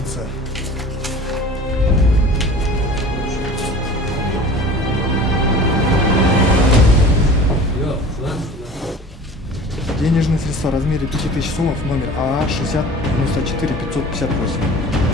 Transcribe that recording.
боится. Денежные средства в размере 5000 сомов, номер АА 60 94 558.